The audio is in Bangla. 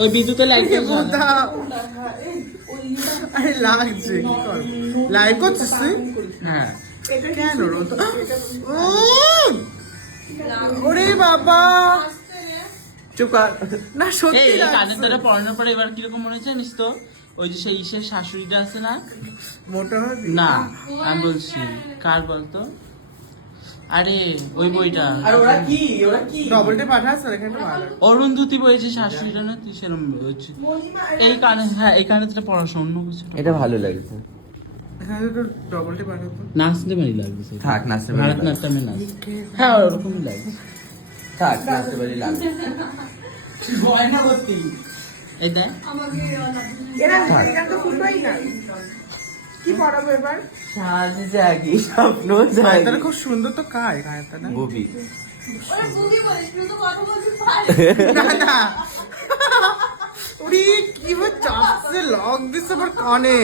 ওই বিদ্যুতে লাইট আরে লাগছে কি কর লাইভ করছিস তুই? হ্যাঁ কেন ওরে বাবা চুপ কর। না সত্যি এই লাগছে। কানের দ্বারা পড়ানোর পরে এবার কিরকম মনে হচ্ছে জানিস তো? ওই যে সেই ইসের শাশুড়িটা আছে না? মোটা হবে না আমি বলছি কার বলতো? আরে ওই বইটা আর ওরা কি ডবলটা পাঠাস এখানে ভালো অরুন্ধতী বইছে শাশুড়িটা না তুই সেরকম হচ্ছে এই কানে, হ্যাঁ এই কানে তো পড়াশোনা অন্য কিছু না। এটা ভালো লাগছে। এখানে তো ডবলটা পাঠাতো নাচতে পারি লাগছে থাক নাচতে পারি লাগছে। ভারতনাট্যমে নাচ, হ্যাঁ ওরকমই লাগছে। থাক নাচতে পারি লাগছে। এই দেখ কি পড়াবো এবার সাজ জাগি স্বপ্ন জাগি গায়তাটা খুব সুন্দর তো কায় গায়তাটা বুবি না না ওরে কি চাপসে লক দিছে আমার কানে